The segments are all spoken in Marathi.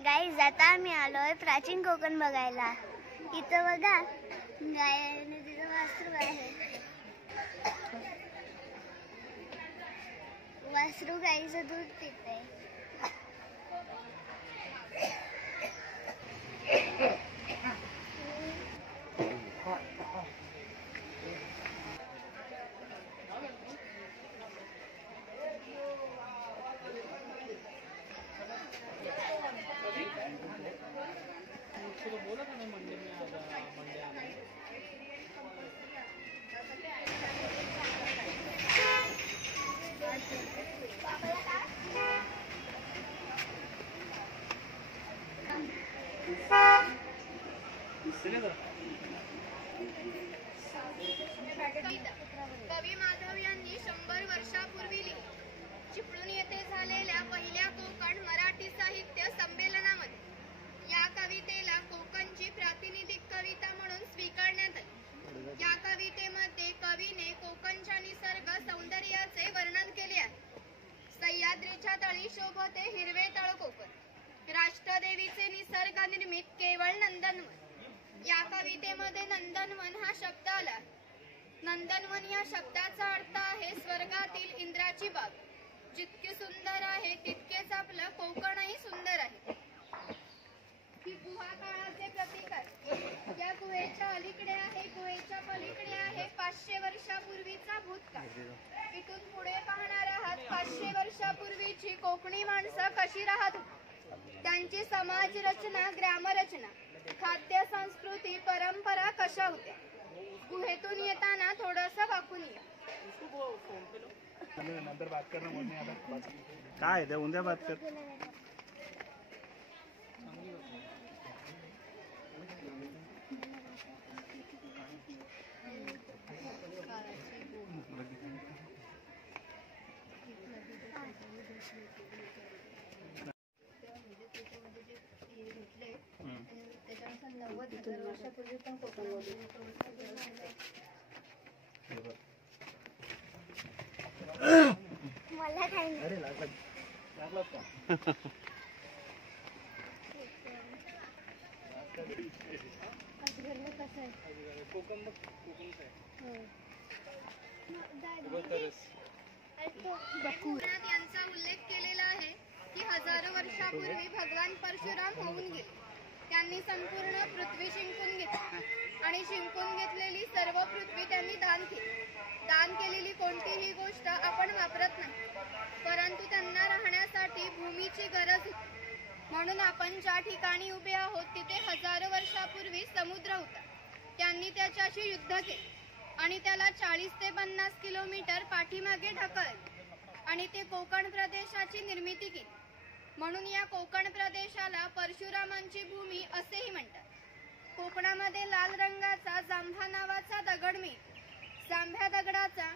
गाईज आता आम्ही आलोय प्राचीन कोकण बघायला. इथं बघा गायने तिथं वासरू आहे. वासरू गाईचं दूध पिते. कवी माधव यांनी 100 वर्षापूर्वी चिपळूण येथे झालेल्या पहिल्या कोकण मराठी साहित्य संमेलनामध्ये या कवितेला कोकणची प्रातिनिधिक कविता म्हणून स्वीकारण्यात आली. या कवितेमध्ये कवीने कोकणच्या निसर्ग सौंदर्याचे वर्णन केले आहे. सह्याद्रीच्या तळी शोभते हिरवे तळ कोकण, राष्ट्रदेवीचे निसर्ग निर्मित केवळ नंदनवन. या कवितेमध्ये नंदनवन हा शब्द आला. नंदनवन या शब्दाचा अर्थ आहे स्वर्गातील इंद्राची बाग. जितके सुंदर आहे तितकेच आपलं कोकणही सुंदर आहे. ही गुहा काळाचे प्रतीक आहे. या गुहेच्या अलीकडे आहे, गुहेच्या पलीकडे आहे 500 वर्षापूर्वीचा भूतकाळ. इथून पुढे पाहणार आहात 500 वर्षापूर्वीची कोकणी माणसं कशी राहत होती, त्यांची समाज रचना, ग्रामरचना, खाद्य संस्कृती, परंपरा कशा होत्या. गुहेतून येताना थोडंसं वाकून या. नंतर बात करना काय ते उद्या बात कर. त्याच्यानुसार 90,000 वर्षापूर्वी पण कोकणामध्ये मला काही नाही. अरे लागला का कसं आहे कोकण कोकणच आहे. यांचा उल्लेख केलेला आहे की हजारो वर्षापूर्वी भगवान परशुराम होऊन गेले. त्यांनी संपूर्ण पृथ्वी जिंकून घेतली आणि जिंकून घेतलेली सर्व पृथ्वी त्यांनी दान केली. दान केलेली कोणतीही गोष्ट आपण वापरत नाही, परंतु त्यांना राहण्यासाठी भूमीची गरज होती. म्हणून आपण ज्या ठिकाणी उभे आहोत तिथे हजारो वर्षापूर्वी समुद्र होता. त्यांनी त्याच्याशी युद्ध केले आणि त्याला 40 ते 50 किलोमीटर पाठीमागे ढकलले आणि ते कोकण प्रदेशाची निर्मिती केली. म्हणून या कोकण प्रदेशाला परशुरामांची भूमी असेही म्हणतात. कोकणामध्ये लाल रंगाचा जांभा नावाचा दगड मिळतो. जांभ्या दगडाचा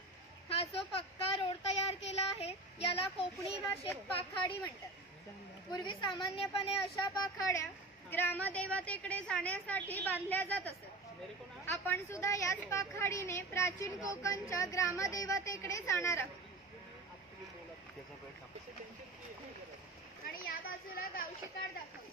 हा जो पक्का रोड तयार केला आहे याला कोकणी भाषेत पाखाडी म्हणतात. पूर्वी सामान्यपणे अशा पाखाड्या ग्रामदेवतेकडे जाण्यासाठी बांधल्या जात असत. आपण सुद्धा याच पाखाडीने प्राचीन कोकणच्या ग्रामदेवतेकडे जाणार आहोत. आणि या बाजूला गावची कार्ड दाखवतो.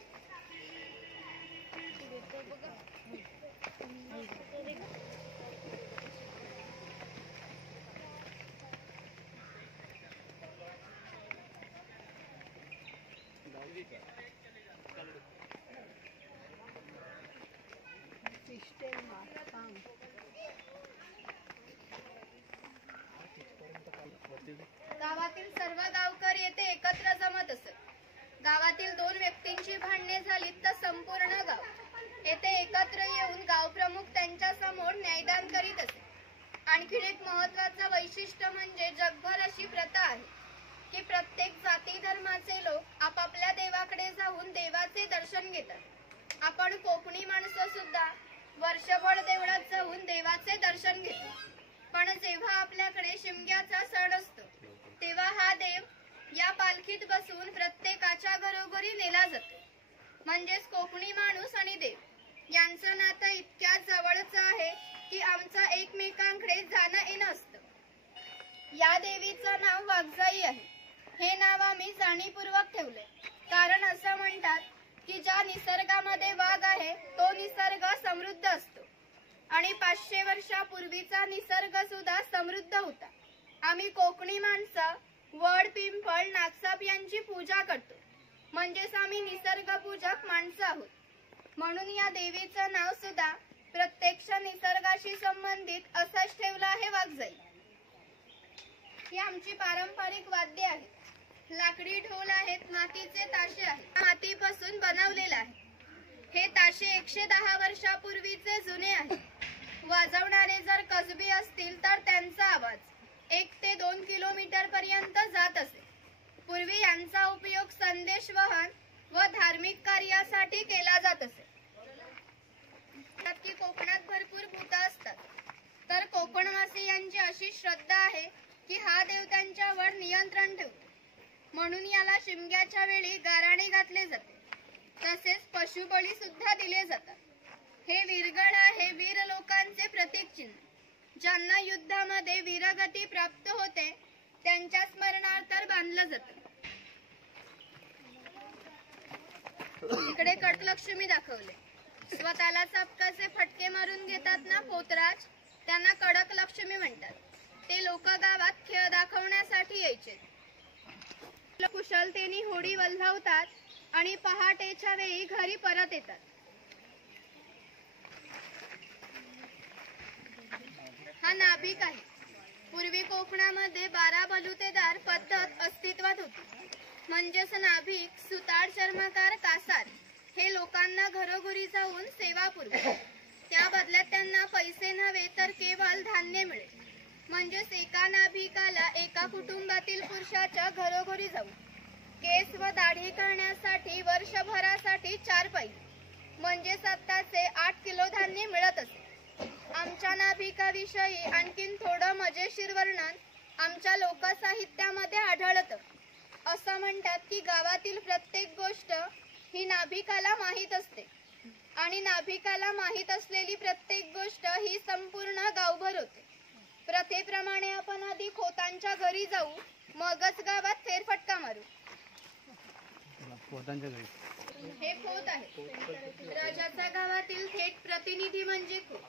गावातील सर्व गावकरी येथे एकत्र जमत असत. गावातील 2 व्यक्तींची भांडणे झाली तर संपूर्ण गाव येथे एकत्र येऊन गावप्रमुख त्यांच्या समोर न्यायदान करीत असे. आणखी एक महत्त्वाचं वैशिष्ट्य म्हणजे जगभर अशी प्रथा आहे की प्रत्येक जाती धर्माचे लोक आपापल्या देवाकडे जाऊन देवाचे दर्शन घेतात. आपण कोकणी माणसं सुद्धा वर्षभर देवळात जाऊन देवाचे दर्शन घेतो. पण जेव्हा आपल्याकडे शिमग्याचा सण असतो तेव्हा हा देव या पालखीत बसून प्रत्येकाच्या घरोघरी नेला जातो. म्हणजेच कोकणी माणूस आणि देव यांचं नातं इतक्या जवळचं आहे की आमचं एकमेकांकडे जाणं येणं असतं. या देवीचं नाव वाघजाई आहे. हे नाव आम्ही जाणीवपूर्वक ठेवले, कारण असं म्हणतात की ज्या निसर्गामध्ये वाघ आहे तो निसर्ग समृद्ध असतो आणि 500 वर्षापूर्वीचा निसर्ग सुद्धा समृद्ध होता. आम्ही कोकणी माणसं वड, पिंपळ, नागसाप यांची पूजा करतो, म्हणजेच आम्ही निसर्गपूजक माणसं आहोत. म्हणून या देवीचं नाव सुद्धा प्रत्यक्ष निसर्गाशी संबंधित असंच ठेवलं आहे, वाघजाई. ही आमची पारंपरिक वाद्ये आहेत. लाकडी ढोल आहेत, मातीचे ताशे आहेत, मातीपासून बनवलेले आहे. हे ताशे 110 वर्षापूर्वीचे जुने आहेत. वाजवणारे जर कसबी असतील तर त्यांचा आवाज 1 ते 2 किलोमीटर पर्यंत जात असे. पूर्वी यांचा उपयोग संदेश वहन व धार्मिक कार्यासाठी केला जात असे. की कोकणात भरपूर भूत असतात, तर कोकणवासी यांची अशी श्रद्धा आहे की हा देव त्यांच्यावर नियंत्रण ठेवतो. म्हणून याला शिमग्याच्या वेळी गाराणे घातले जाते. तसेच पशुबळी सुद्धा दिले जातात. हे वीरगड आहे वीर लोकांचे प्रतीक चिन्ह. ज्यांना युद्धामध्ये वीरगती प्राप्त होते त्यांच्या स्मरणार्थ बांधलं जातं. इकडे कटलक्ष्मी दाखवले. स्वतःला चपकाचे फटके मारून घेतात ना पोतराज, त्यांना कडक लक्ष्मी म्हणतात. ते लोक गावात खेळ दाखवण्यासाठी यायचे. कुशलतेने होडी वल्हवतात आणि पहाटेच्या वेळी घरी परत येतात. हा नाभिक आहे. पूर्वी कोकणामध्ये 12 बलुतेदार पद्धत अस्तित्वात होती. म्हणजेच नाभिक, सुतार, चर्मकार, कासार हे लोकांना घरोघरी जाऊन सेवा पुरवत. त्या बदल्यात त्यांना पैसे नव्हे तर केवळ धान्य मिळे. म्हणजेच एका नाभिकाला एका कुटुंबातील पुरुषाच्या घरोघरी जाऊन केस व दाढी करण्यासाठी वर्षभरासाठी 4 पाहिजे, म्हणजे सत्ताचे 8 किलो धान्य मिळत असे. आमच्या नाभिकाविषयी आणखीन थोडं मजेशीर वर्णन आमच्या लोकसाहित्यामध्ये आढळतं. असं म्हणतात की गावातील प्रत्येक गोष्ट ही नाभिकाला माहीत असते आणि नाभिकाला माहीत असलेली प्रत्येक गोष्ट ही संपूर्ण गावभर होते. प्रथेप्रमाणे आपण आधी खोतांच्या घरी जाऊ, मगच गावात फेरफटका मारू. हे खोत आहे. राजाचा गावातील थेट प्रतिनिधी म्हणजे खोत.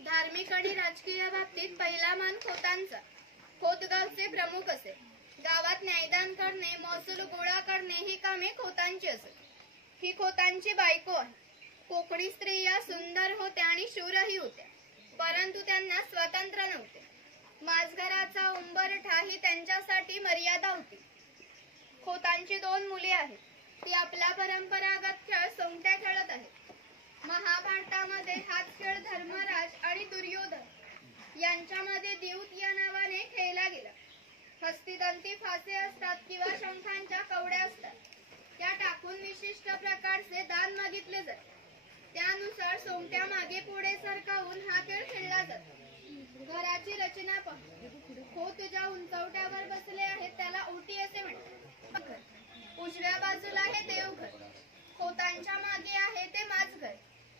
धार्मिक आणि राजकीय बाबतीत पहिला मान खोतांचा. खोत गावचे प्रमुख असे. गावात न्यायदान करणे, महसूल गोळा करणे ही कामे खोतांची असत. ही खोतांची बायको आहे. कोकणी स्त्रिया सुंदर होत्या आणि शूरही होत्या, परंतु त्यांना स्वातंत्र्य नव्हते. माझघराचा उंबरठा ही त्यांच्यासाठी मर्यादा होती. खोतांची 2 मुले आहेत. ती आपला परंपरागत खेळ सोंगट्या खेळत आहेत. महाभारतामध्ये हाच खेळ धर्मराज आणि दुर्योधन यांच्यामध्ये द्यूत या नावाने खेळला गेला. हस्तिदंती फासे असतात किंवा शंखांच्या कवड्या असतात. त्या टाकून विशिष्ट प्रकारचे दान मागितले जाते. त्यानुसार सोंगट्या मागे पुढे सरकावून हा खेळ खेळला जातो. घराची रचना पहा. खोत ज्या उंचवट्यावर बसले आहेत त्याला ओटी असे म्हणतात. उजव्या बाजूला आहे देवघर. खोतांच्या मागे आहे ते माझघर,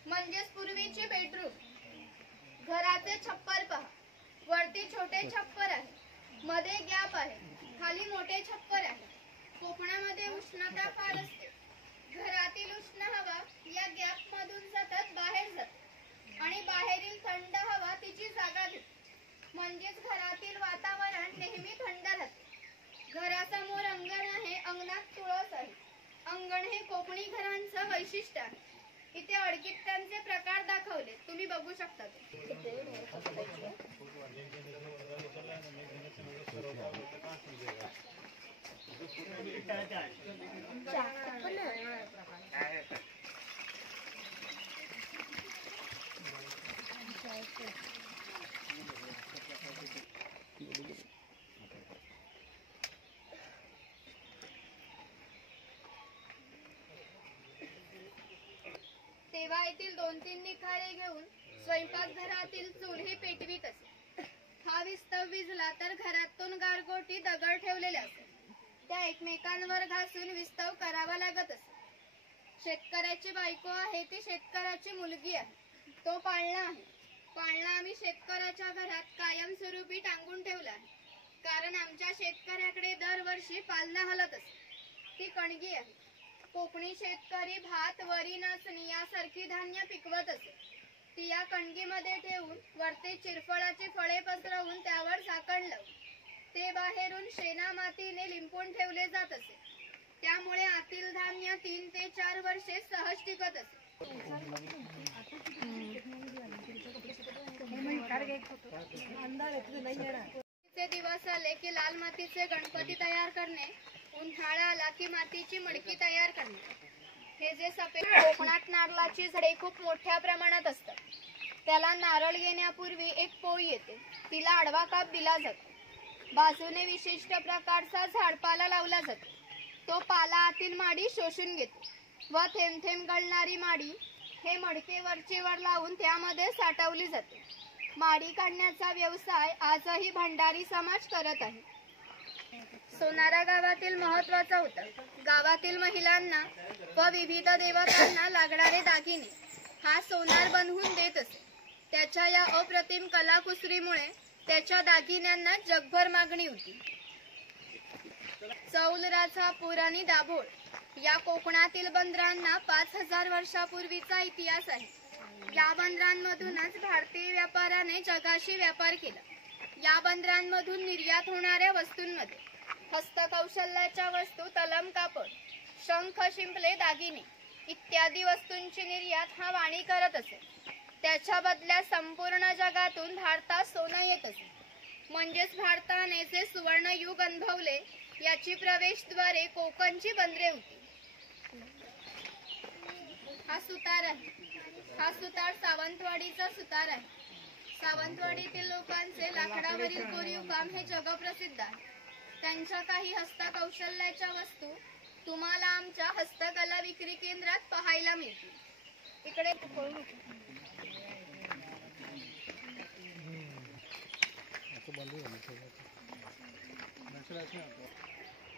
म्हणजेच पूर्वीची बेडरूम. घराचे छप्पर पहा. वरती छोटे छप्पर आहे, मध्ये गॅप आहे, खाली मोठे छप्पर आहे. कोकणामध्ये उष्णता फार असते. घरातील उष्ण हवा या गॅप मधून सतत बाहेर जाते आणि बाहेरील थंड हवा तिची जागा घेते. म्हणजेच घरातील वातावरण नेहमी थंड राहते. घरासमोर अंगण आहे. अंगणात तुळस आहे. अंगण हे कोकणी घरांचं वैशिष्ट्य आहे. इथे अडकित्त्यांचे प्रकार दाखवले, तुम्ही बघू शकता. तेव्हा येथील 2-3 निखारे घेऊन स्वयंपाकघरातील चूल ही पेटवीत असे. हा विस्तव विझला तर घरातून गारगोटी दगड ठेवलेले असे. त्या एकमेकांवर घासून विस्तव करावा लागत असे. शेतकऱ्याची बायको आहे ती शेतकऱ्याची मुलगी आहे. तो पाळणा आहे. पाळणा आम्ही शेतकऱ्याच्या घरात कायमस्वरूपी टांगून ठेवला आहे. कारण आमच्या शेतकऱ्याकडे दरवर्षी पालना हलत असते. ती कणगी आहे. कोकणी शेतकरी भात, वरी, नाचणी यासारखी धान्य पिकवत असे. ती या कणगीमध्ये ठेवून वरती चिरफळाची फळे पसरवून त्यावर झाकण लावून ते बाहेरून शेणा मातीने लिंपून ठेवले जात असे. त्यामुळे आतील धान्य 3 ते 4 वर्षे सहज टिकत असे. चे दिवस आले की लाल मातीचे गणपती तयार करणे, उन्हाळा आला की मातीची मडकी तयार करणे. हे जे सफेद कोकणात नारळाची झाडे खूप मोठ्या प्रमाणात असतात. त्याला नारळ येण्यापूर्वी एक पोळी येते. तिला आडवा काप दिला जातो. बाजूने विशिष्ट प्रकारचा झाडपाला लावला जातो. तो पाला आतील माडी शोषून घेतो व थेंब थेंब गळणारी माडी हे मडके वरचीवर लावून त्यामध्ये साठवली जाते. माडी काढण्याचा व्यवसाय आजही भंडारी समाज करत आहे. सोनारा गावातील महत्वाचा होता. गावातील महिलांना व विविध देवतांना लागणारे दागिने हा सोनार बनवून देत असे. त्याच्या या अप्रतिम कलाकुसरीमुळे त्याच्या दागिन्यांना जगभर मागणी होती. चौलराचा पूर आणि दाभोळ या कोकणातील बंदरांना 5000 वर्षापूर्वीचा इतिहास आहे. या बंदरांमधूनच भारतीय व्यापाऱ्याने जगाशी व्यापार केला. या बंदरांमधून निर्यात होणाऱ्या वस्तूंमध्ये हस्तकौशल्याच्या वस्तू, तलम कापड, शंख, शिंपले, दागिने इत्यादी वस्तूंची निर्यात हा वाणी करत असे. त्याच्या बदल्यात संपूर्ण जगातून भारतात सोनं येत असे. म्हणजेच भारताने जे सुवर्ण युग अनुभवले याची प्रवेशद्वारे कोकणची बंदरे होती. हा सुतार आहे. हा सुतार सावंतवाडीचा सुतार आहे. सावंतवाडीतील लोकांचे लाकडावरील कोरीव काम हे जगप्रसिद्ध आहे. त्यांच्या काही हस्तकौशल्याच्या वस्तू तुम्हाला आमच्या हस्तकला विक्री केंद्रात पाहायला मिळतील. इकडे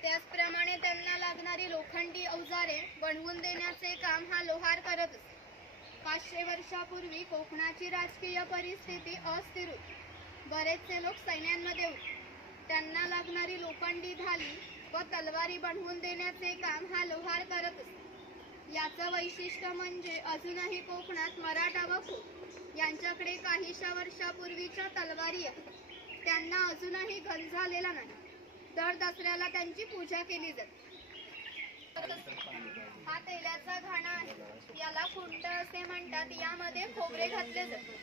त्याचप्रमाणे त्यांना लागणारी लोखंडी अवजारे बनवून देण्याचे काम हा लोहार करत असे. 500 वर्षापूर्वी कोकणाची राजकीय परिस्थिती अस्थिर होती. बरेचसे लोक सैन्यांमध्ये होते. त्यांना लागणारी लोखंडी ढाली व तलवारी बनवून देण्याचे काम हा लोहार करत असे. याचं वैशिष्ट्य म्हणजे अजूनही कोकणात मराठा व खोत यांच्याकडे काहीशा वर्षापूर्वीच्या तलवारी आहेत. त्यांना अजूनही गंज झालेला नाही. दर दसऱ्याला त्यांची पूजा केली जाते. हा तेलाचा घाणा आहे. याला खुंट असे म्हणतात. यामध्ये खोबरे घातले जाते.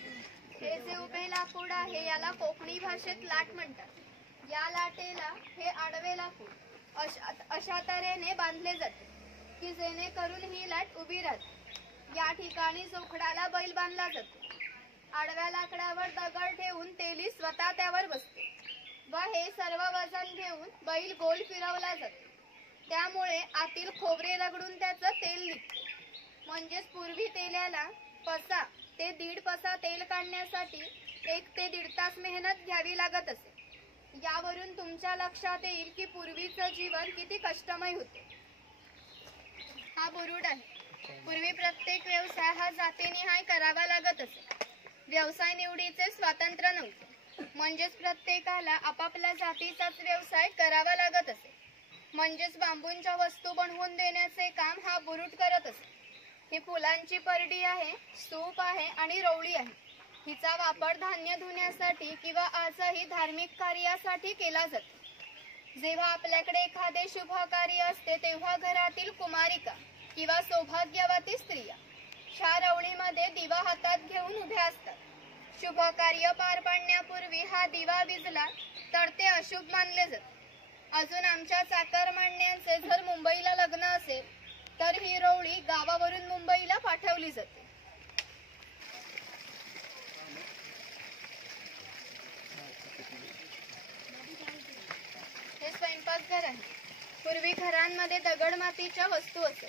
हे जे उभे लाकूड आहे याला कोकणी भाषेत लाट म्हणतात. या लाटेला हे आडवे लाकूड अशा तऱ्हेने बांधले जाते की जेणेकरून ही लाट उभी राहते. या ठिकाणी जोखडाला बैल बांधला जातो. आडव्या लाकडावर दगड ठेवून तेली स्वतः त्यावर बसते व हे सर्व वजन घेऊन बैल गोल फिरवला जातो. त्यामुळे आतील खोबरे रगडून त्याचं तेल निघते. म्हणजेच पूर्वी तेल्याला पसा ते 1.5 पसा तेल काढण्यासाठी 1 ते 1.5 तास मेहनत घ्यावी लागत असे. यावरून तुमच्या लक्षात येईल की पूर्वीचं जीवन किती कष्टमय होते. हा बुरुड आहे. पूर्वी प्रत्येक व्यवसाय हा जातीनिहाय करावा लागत असे. व्यवसाय निवडीचे स्वातंत्र्य नव्हते. म्हणजेच प्रत्येकाला आपापल्या जातीचाच व्यवसाय करावा लागत असे. म्हणजेच बांबूंच्या वस्तू बनवून देण्याचे काम हा बुरुड करत असे. ही फुलांची परडी आहे, सूप आहे आणि रवळी आहे. हिचा वापर धान्य धुण्यासाठी किंवा आजही धार्मिक कार्यासाठी केला जातो. जेव्हा आपल्याकडे एखादे शुभ कार्य असते तेव्हा घरातील कुमारिका किंवा सौभाग्यवती स्त्रिया ह्या रवळीमध्ये दिवा हातात घेऊन उभ्या असतात. शुभ कार्य पार पाडण्यापूर्वी हा दिवा विझला तर ते अशुभ मानले जाते. अजून आमच्या चाकरमान्यांचे जर मुंबईला लग्न असेल तर ही रवळी गावावरून मुंबईला पाठवली जाते. हे स्वयंपाकघर आहे. पूर्वी घरांमध्ये दगड मातीच्या वस्तू असत.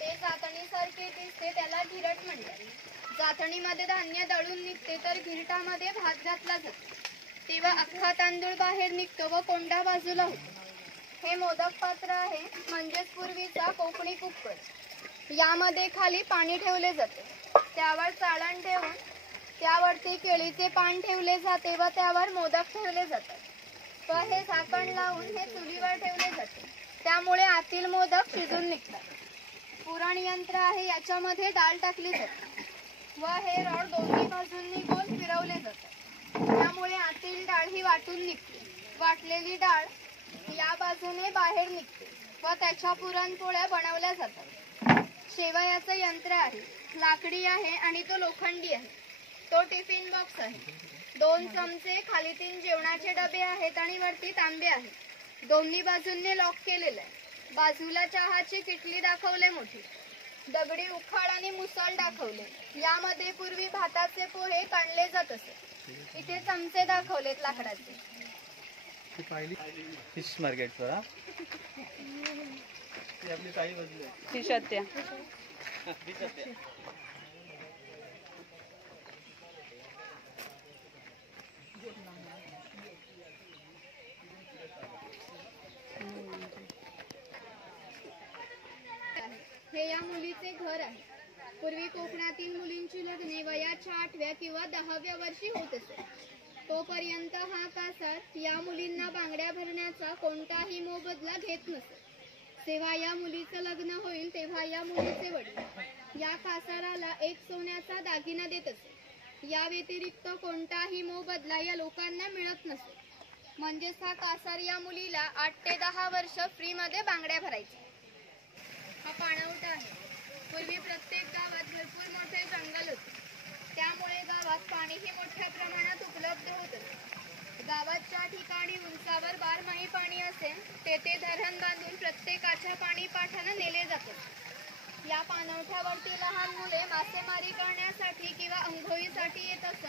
ते जातणीसारखे दिसते, त्याला घिरट म्हणतात. जातणीमध्ये धान्य दळून निघते तर घिरटामध्ये भात घातला जातो. तेव्हा अख्खा तांदूळ बाहेर निघतो व कोंडा बाजूला होतो. हे मोदक पात्र आहे, म्हणजेच पूर्वीचा कोकणी कुकर. यामध्ये खाली पाणी ठेवले जाते, त्यावर चाळण ठेवून त्यावरती केळीचे पान ठेवले जाते व त्यावर मोदक ठेवले जातात व हे झाकण लावून हे चुलीवर ठेवले जाते, त्यामुळे आतील मोदक शिजून निघतात. पुरण यंत्र आहे, याच्यामध्ये डाळ टाकली जाते व हे रॉड दोन्ही बाजूंनी गोल फिरवले जातात, त्यामुळे आतील डाळ ही वाटून निघते. वाटलेली डाळ या बाजूने बाहेर निघते व त्याच्या पुरणपोळ्या बनवल्या जातात. शेवयाचं यंत्र आहे, लाकडी आहे आणि तो लोखंडी आहे. तो टिफिन बॉक्स आहे. 2 चमचे, खाली 3 जेवणाचे डबे आहेत आणि वरती तांबे आहे. दोन्ही बाजूंनी लॉक केलेलं आहे. बाजूला चहाची किटली दाखवले मोठी. दगडी उखाळ आणि मुसल दाखवले. यामध्ये पूर्वी भाताचे पोहे काढले जात असे. इथे चमचे दाखवलेत लाकडाचे. फिश मार्केट वर आपली काही वजली फिश हत्या. हे या मुलीचे घर आहे. पूर्वी कोकणातील मुलींची लग्ने वयाच्या 8व्या किंवा 10व्या वर्षी होत असे. तोपर्यंत हा कासार या मुलींना बांगड्या भरण्याचा कोणताही मोबदला घेत नसे. जेव्हा या मुलीचं लग्न होईल तेव्हा या मुलीचे वडील या कासाराला एक सोन्याचा दागिना देत असे. या व्यतिरिक्त कोणताही मोबदला या लोकांना मिळत नसे. म्हणजेच हा कासार या मुलीला 8 ते 10 वर्ष फ्री मध्ये बांगड्या भरायचा. हा पाणवठा आहे. पूर्वी प्रत्येक गावात भरपूर मोठे जंगल होते, त्यामुळे गावात पाणीही मोठ्या प्रमाणात उपलब्ध होत असे. गावात ज्या ठिकाणी उंचावर 12 पाणी असेल तेथे धरण बांधून प्रत्येकाच्या पाणी पाठानं नेले जाते. या पाणवठ्यावरती लहान मुले मासेमारी करण्यासाठी किंवा अंघोळीसाठी येत असत.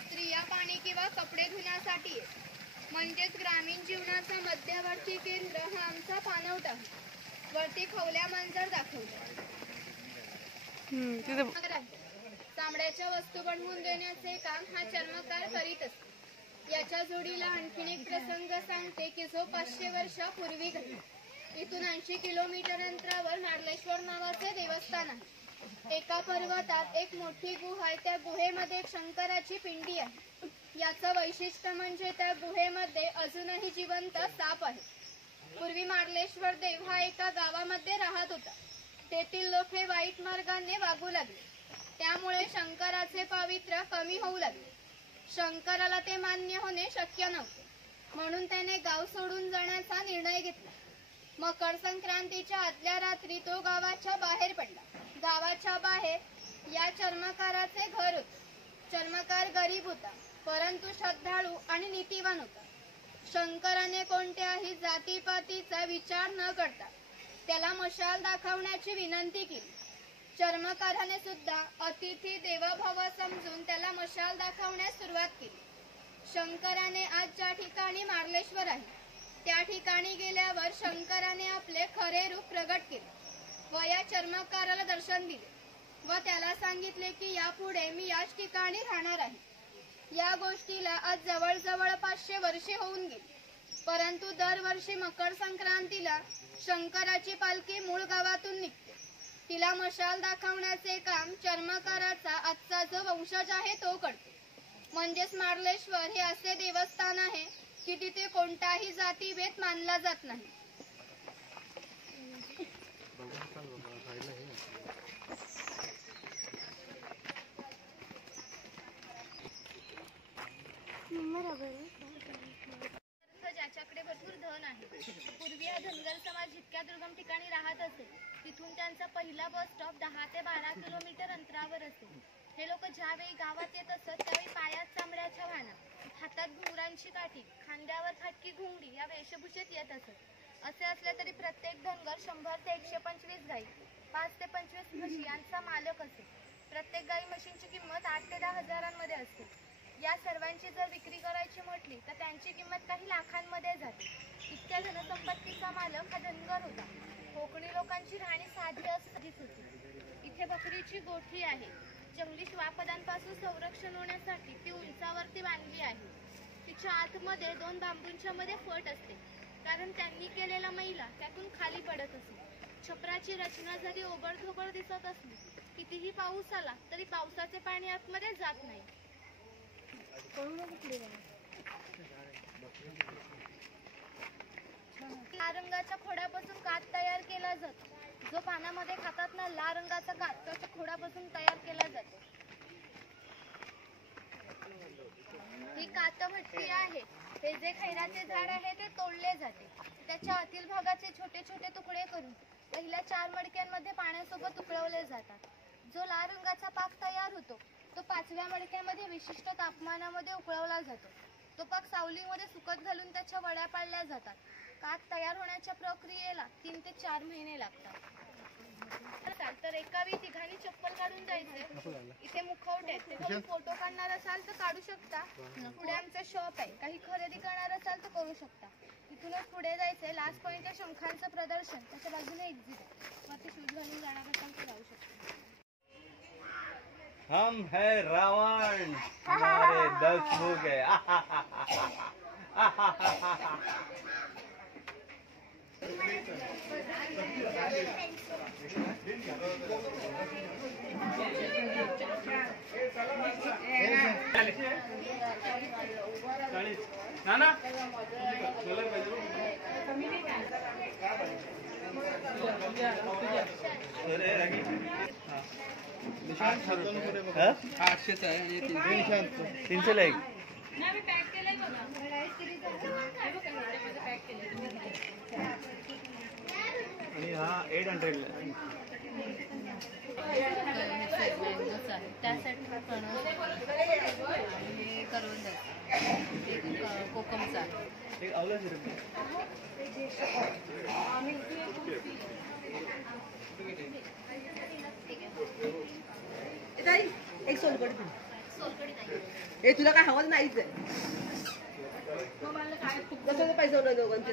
स्त्रिया पाणी किंवा कपडे धुण्यासाठी येत. म्हणजेच ग्रामीण जीवनाचा मध्यवर्ती केंद्र हा आमचा पाणवठा आहे. वरती खवल्या मांजर दाखवले. चामड्याच्या वस्तू बनवून देण्याचे काम हा चर्मकार करीत असतो. याच्या जोडीला आणखीन एक प्रसंग सांगते की जो 500 वर्षापूर्वी घडला. इथून 80 किलोमीटर अंतरावर मार्लेश्वर नावाचे देवस्थान आहे. एका पर्वतात एक मोठी गुहा आहे. त्या गुहेमध्ये एक शंकराची पिंडी आहे. याचं वैशिष्ट्य म्हणजे त्या गुहेमध्ये अजूनही जिवंत साप आहे. पूर्वी मार्लेश्वर देव हा एका गावामध्ये राहत होता. तेथील लोक हे वाईट मार्गाने वागू लागले, त्यामुळे शंकराचे पावित्र्य कमी होऊ लागले. शंकराला ते मान्य होणे शक्य नव्हते, म्हणून त्याने गाव सोडून जाण्याचा निर्णय घेतला. मकर संक्रांतीच्या आदल्या रात्री तो गावाच्या बाहेर पडला. गावाच्या बाहेर या चर्मकाराचे घर होते. चर्मकार गरीब होता, परंतु श्रद्धाळू आणि नीतिवान होता. शंकराने कोणत्याही जातीपातीचा विचार न करता त्याला मशाल दाखवण्याची विनंती केली. चर्मकाराने सुद्धा अतिथी देवभाव समजून त्याला मशाल दाखवण्यास सुरुवात केली. शंकराने आज ज्या ठिकाणी मार्लेश्वर आहे त्या ठिकाणी गेल्यावर शंकराने आपले खरे रूप प्रगट केले व या चर्मकाराला दर्शन दिले व त्याला सांगितले की यापुढे मी याच ठिकाणी राहणार आहे. या गोष्टीला आज जवळजवळ 500 वर्षे होऊन गेली. परंतु दरवर्षी मकर संक्रांतीला शंकराची पालखी मूळ गावातून निघते. तिला मशाल दाखवण्याचे काम चर्मकाराचा आजचा जो वंशज आहे तो करतो. म्हणजेच मार्लेश्वर हे असे देवस्थान आहे की तिथे कोणताही जातीभेद मानला जात नाही. ज्याच्याकडे भरपूर धन आहे. पूर्वी हा धनगर समाज जितक्या दुर्गम ठिकाणी राहत असे तिथून त्यांचा पहिला बस स्टॉप 10 ते 12 किलोमीटर अंतरावर असेल. हे लोक ज्यावेळी गावात येत असत त्यावेळी पायात चांबड्याच्या वाहना, हातात घुंगरांची काठी, खांद्यावर फाटकी घुंगडी या वेशभूषेत येत असत. असे असले तरी प्रत्येक धनगर 100 ते 125 गाई, 5 ते 25 म्हशी यांचा मालक असे. प्रत्येक गाई म्हशींची किंमत 8 ते 10 हजारांमध्ये असते. या सर्वांची जर विक्री करायची म्हटली तर त्यांची किंमत काही लाखांमध्ये जाते. इतक्या धनसंपत्तीचा मालक हा धनगर होता. कोकणी लोकांची राहणी साधी असलीच होती. इथे बकरीची गोठी आहे. जंगली श्वापदांपासून संरक्षण होण्यासाठी ती उंचावरती बांधली आहे. तिच्या आतमध्ये 2 बांबूंच्या मध्ये फट असते, कारण त्यांनी केलेला मैला त्यातून खाली पडत असे. छपराची रचना जरी ओबडधोबड दिसत असली, कितीही पाऊस आला तरी पावसाचे पाणी आतमध्ये जात नाही. लाल रंगाच्या खोडापासून कात तयार केला जातो. जो पानामध्ये खातात ना, लाल रंगाचा कात त्याच्या खोडापासून तयार केला जातो. ही कातभट्टी आहे. हे जे खैराचे झाड आहे ते तोडले जाते. त्याच्या आतील भागाचे छोटे छोटे तुकडे करून पहिल्या 4 मडक्यांमध्ये पाण्यासोबत उकळवले जातात. जो लाल रंगाचा पाक तयार होतो तो 5व्या मडक्यामध्ये विशिष्ट तापमानामध्ये उकळवला जातो. तो पाक सावलीमध्ये सुकत घालून त्याच्या वड्या पाडल्या जातात. कात तयार होण्याच्या प्रक्रियेला 3 ते 4 महिने लागतात. तर एकावेळी तिघांनी चप्पल काढून जायचे. इथे मुखवटे आहेत, ते तुम्ही फोटो काढणार असाल तर काढू शकता. पुढे आमचं शॉप आहे, काही खरेदी करणार असाल तर करू शकता. इथूनच पुढे जायचंय. लास्ट पॉइंट आहे शंखांचं प्रदर्शन, त्याच्या बाजूने एक्झिट आहे. वरती शूज घालून जाणार असाल तर जाऊ शकता. हम है रावण, हमारे 10 मुंह है. नाना आठशेच आहे आणि 300 ला एक. आणि हा 800 ला. त्यासाठी करून कोकमचा एक आवला एक सोलकडी. हे तुला काय हवं नाहीच आहे. कसं पैसे होणार दोघांचे.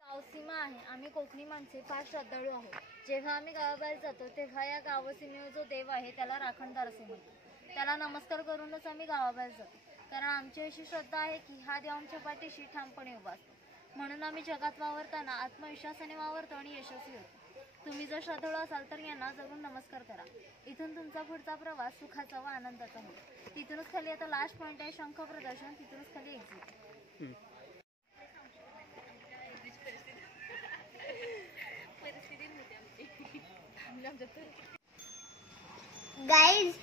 गावसीमा आहे. आम्ही कोकणी माणसे फार श्रद्धाळू आहोत. जेव्हा आम्ही गावाबाहेर जातो तेव्हा या गावसीमेवर जो देव आहे त्याला राखणदार असे म्हणतो. त्याला नमस्कार करूनच आम्ही गावाबाहेर जातो. कारण आमची अशी श्रद्धा आहे की हा देव आमच्या पाठीशी ठामपणे उभा असतो. म्हणून आम्ही जगात वावरताना आत्मविश्वासाने वावरतो आणि यशस्वी होतो. तुम्ही जर श्रद्धाळू असाल तर यांना जरूर नमस्कार करा. इथून तुमचा पुढचा प्रवास सुखाचा व आनंदाचा होईल. तिथूनच खाली आता लास्ट पॉइंट आहे शंख प्रदर्शन, तिथूनच खाली एक्झिट. गाईज,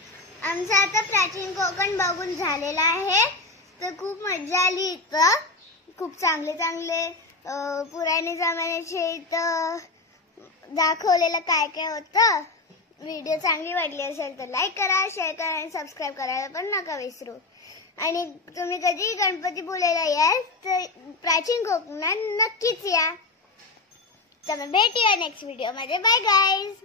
आमचं आता प्राचीन कोकण बघून झालेलं आहे. तर खूप मजा आली इथं. खूप चांगले चांगले पुराणे जमान्याचे इथं दाखवलेलं काय काय होतं. व्हिडिओ चांगली वाटली असेल तर लाईक करा, शेअर करा आणि सबस्क्राईब करायला पण नका विसरू. आणि तुम्ही कधी गणपतीपुळेला याल तर प्राचीन कोकणात नक्कीच या. तर भेटूया नेक्स्ट व्हिडिओ मध्ये. Bye guys.